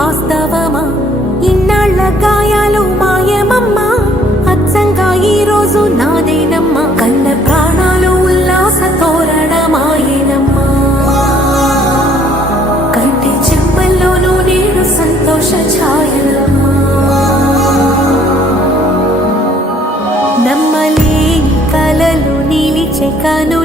వాస్తవమా? ఇన్నాళ్ల గాయాలు మాయమమ్మా, అచ్చంగా ఈ రోజు నాదేనమ్మా. కన్న ప్రాణాలు ఉల్లాస తోరణమాయేనమ్మా. కంటి చెమ్మల్లోనూ నేడు సంతోష ఛాయలమ్మా. నమ్మలేని కలలు నిలిచె కను